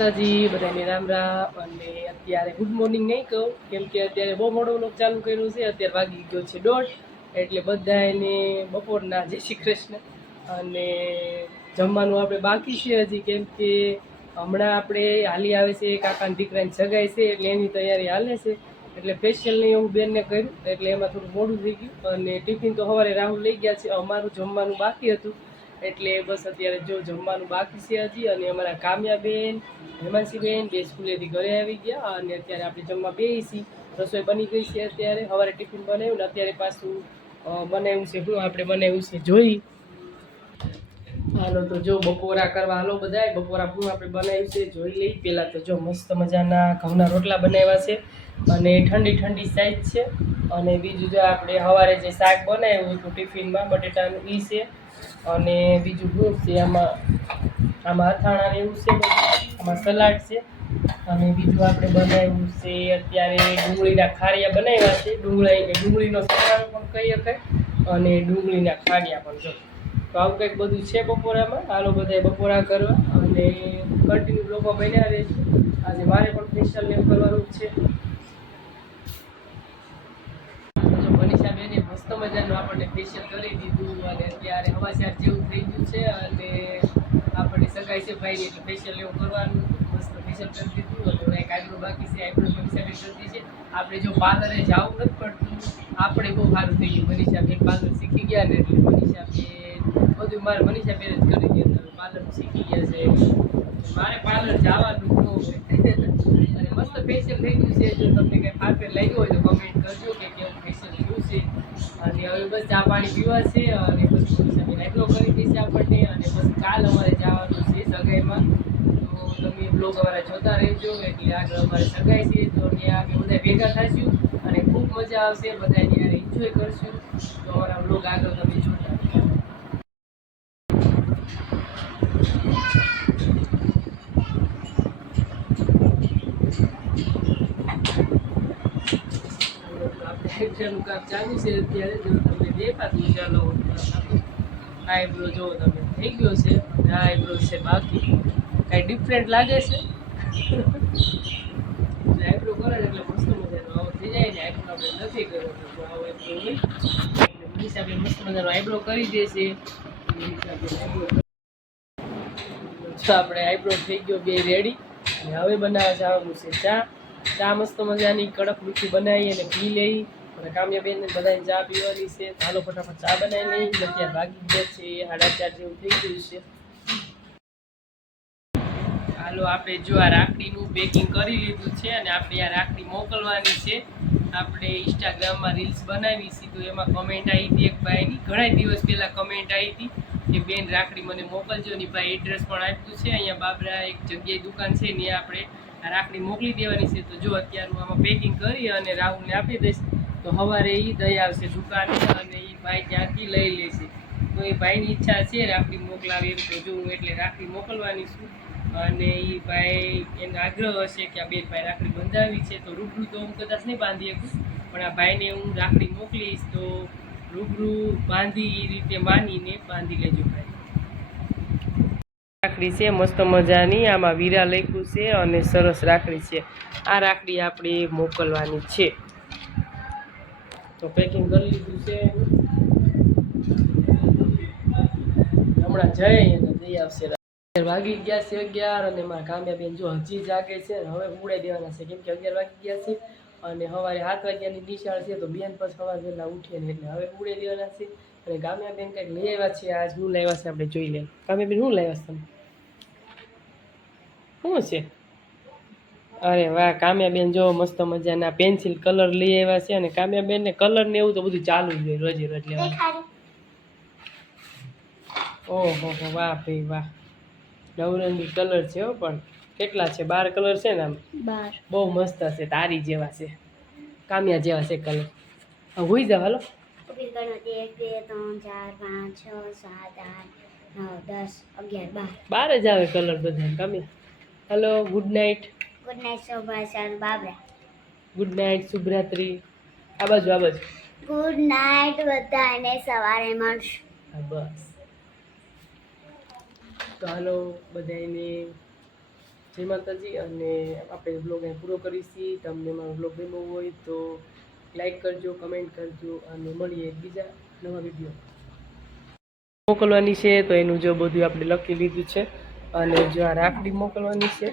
માતાજી બધાને રામ રામ અને અત્યારે ગુડ મોર્નિંગ નહીં કહું કેમ કે અત્યારે બહુ મોડો વ્લોગ ચાલુ કર્યું છે. અત્યારે વાગી ગયો છે 1:30 એટલે બધાને બપોરના જય શ્રી કૃષ્ણ. અને જમવાનું આપણે બાકી છે હજી કેમ કે હમણાં આપણે હાલી આવે છે કાકાની દીકરાની સગાઈ છે એટલે એની તૈયારી હાલે છે. એટલે ફેશિયલ ને એવું બેનને કર્યું એટલે એમાં થોડું મોડું થઈ ગયું. અને ટિફિન તો સવારે રાહુલ લઈ ગયા છે, અમારું જમવાનું બાકી હતું એટલે બસ અત્યારે જો જમવાનું બાકી છે હજી. અને અમારા કામ્યાબેન હેમાંશીબેન બે સ્કૂલેથી ઘરે આવી ગયા અને અત્યારે આપણે જમવા બેસી. રસોઈ બની ગઈ છે અત્યારે. સવારે ટિફિન બનાવ્યું ને અત્યારે પાછું બનાવ્યું છે શું આપણે બનાવ્યું છે જોઈ. હાલો તો જો બપોરા કરવા હાલો બધાય. બપોરા શું આપણે બનાવ્યું છે જોઈ લઈ. પહેલાં તો જો મસ્ત મજાના ઘઉંના રોટલા બનાવ્યા છે અને ઠંડી ઠંડી સાઈઝ છે. અને બીજું જો આપણે સવારે જે શાક બનાવ્યું હતું ટિફિનમાં બટેટાનું એ છે. અને બીજું શું છે આમાં અથાણા એવું છે, આમાં સલાડ છે. અને બીજું આપણે બનાવ્યું છે અત્યારે ડુંગળીના ખારિયા બનાવ્યા છે. ડુંગળીનો સલાડ પણ કહી શકાય અને ડુંગળીના ખારિયા પણ જો. તો આવું કંઈક બધું છે બપોરામાં. હાલો બધાએ બપોરા કરવા અને કન્ટિન્યુ બ્લોગમાં બન્યા રહે છે. આજે મારે પણ ફેશિયલ ને કરવાનું છે. મનીષાબેને મસ્ત મજાનું આપણને ફેશિયલ કરી દીધું અને અત્યારે હવાચાર જેવું થઈ ગયું છે. અને આપણને સગાઈ છે ભાઈની એટલે ફેશિયલ એવું કરવાનું મસ્ત ફેશિયલ કરી દીધું. અને એક આઈબ્રો બાકી છે, આઈબ્રો મનીષાબેન કરતી છે. આપણે જો પાર્લરે જવું નથી પડતું, આપણે બહુ સારું થઈ ગયું. મનીષાબેન પાર્લર શીખી ગયા ને એટલે મનીષાબેન બધું મારે મનીષાબેન જ કરી દીધું. પાર્લર શીખી ગયા છે, મારે પાર્લર જવાનું ન હોય. અને મસ્ત ફેશિયલ થઈ ગયું છે. જો તમને કંઈ ફાફેર લાગ્યું હોય તો કમેન્ટ કરજો કે કેવું ફેશિયલ થયું છે. અને હવે બસ ચા પાણી પીવા છે અને પછી મનીષાબેન આઈબ્રો કરી દઈશે આપણને. અને પછી કાલ અમારે જવાનું છે સગાઈમાં. તો તમે બ્લોગ અમારા જોતા રહેજો એટલે આગળ અમારે સગાઈ છે તો ત્યાં આપણે બધા ભેગા થઈશું અને ખૂબ મજા આવશે. બધા ત્યાં એન્જોય કરશું. તો અમારા બ્લોગ આગળ તમે જોતા રહેજો. એક્ઝામનું કામ ચાલુ છે અત્યારે. જો તમને દેખાતું ચાલો આઈબ્રો જો તમે થઈ ગયો છે અને આ આઈબ્રો છે બાકી. કાંઈ ડિફરન્ટ લાગે છે? આઈબ્રો કરે એટલે મસ્ત મજાનો આવો થઈ જાય ને. આઈબ્રો આપણે નથી કર્યો તો આવો આઈબ્રો હોય એટલે મનીષાબેન મસ્ત મજાનો આઈબ્રો કરી દેશે. આપણે આઈબ્રો થઈ ગયો બે રેડી. અને હવે બનાવવા જવાનું છે ચા મસ્ત મજાની કડક મીઠી બનાવી અને પી લઈ. અને કામ્યાબેન બધાને ચા પીવાની છે. હાલો ફટાફટ ચા બનાવી લઈ. અત્યારે વાગી ગયા છે 4:30 જેવું થઈ ગયું છે. હાલો આપણે જો આ રાખડીનું પેકિંગ કરી લીધું છે અને આપણે આ રાખડી મોકલવાની છે. આપણે ઇન્સ્ટાગ્રામમાં રીલ્સ બનાવી છે તો એમાં કમેન્ટ આવી હતી એક ભાઈની. ઘણા દિવસ પહેલાં કમેન્ટ આવી હતી કે બેન રાખડી મને મોકલજો. ની ભાઈ એડ્રેસ પણ આપ્યું છે. અહીંયા બાબરા એક જગ્યાએ દુકાન છે ત્યાં આપણે આ રાખડી મોકલી દેવાની છે. તો જો અત્યારનું આમાં પેકિંગ કરી અને રાહુલને આપી દઈશ તો સવારે એ દઈ આવશે દુકાને અને એ ભાઈ ત્યાંથી લઈ લેશે. તો એ ભાઈની ઈચ્છા છે રાખડી મોકલાવી એમ. તો જો હું એટલે રાખડી મોકલવાની છું. અને એ ભાઈ એનો આગ્રહ હશે કે આ બે ભાઈ રાખડી બંધાવી છે તો રૂબરૂ તો હું કદાચ નહીં બાંધી શકું પણ આ ભાઈને હું રાખડી મોકલીશ તો રૂબરૂ બાંધી એ રીતે માનીને બાંધી લેજો ભાઈ. રાખડી છે મસ્ત મજાની, આમાં વીરા લખ્યું છે અને સરસ રાખડી છે. આ રાખડી આપણે મોકલવાની છે. તો પેકિંગ કરી લીધું છે. હમણાં જઈ અને દઈ આવશે. વાગી ગયા છે 11 અને મારા કામ્યાબેન જો હજી જાગે છે. હવે ઉડાઈ દેવાના છે કેમ કે 11 વાગી ગયા છે અને સવારે 7 વાગ્યાની નિશાળ છે તો બેન પછી સવાર વહેલા ઉઠીએ ને એટલે હવે ઉડાઈ દેવાના છે. અને કામ્યાબેન કંઈક લઈ આવ્યા છે. આજ શું લાવ્યા છે આપણે જોઈ લઈએ. કામ્યાબેન શું લાવ્યા છે તમે? શું છે? અરે વાહ, કામ્યાબેન જો મસ્ત મજાના પેન્સિલ કલર લઈ આવ્યા છે. અને કામ્યાબેન ને કલર ને એવું તો બધું ચાલુ જ હોય રોજે રોજ લેવાનું. ઓહો વાહ ભાઈ વાહ, નવરંગી કલર છે હો. પણ કેટલા છે? 12 કલર છે ને આમ? 12. બહુ મસ્ત છે, તારી જેવા છે, કામ્યા જેવા છે કલર. હોઈ જાવ હાલો. 1 2 3 4 5 6 7 8 9 10 11 12 જ આવે કલર બધા કામ્યા. Hello, good night. Good night શોભાશાન બાબરા. ગુડ નાઇટ શુભરાત્રી. આ બાજુ ગુડ નાઇટ બધાને, સવારે મળશું. હા બસ. તો હાલો બધાને જય માતાજી. અને આપણે બ્લોગ અહીં પૂરો કરીશી. તમને મારો બ્લોગ ગમ્યો હોય તો લાઈક કરજો, કમેન્ટ કરજો અને મળીએ એક બીજા નવા વિડીયો મોકલવાની છે. તો એનું જો બધું આપણે લખી લીધું છે. અને જો આ રાખડી મોકલવાની છે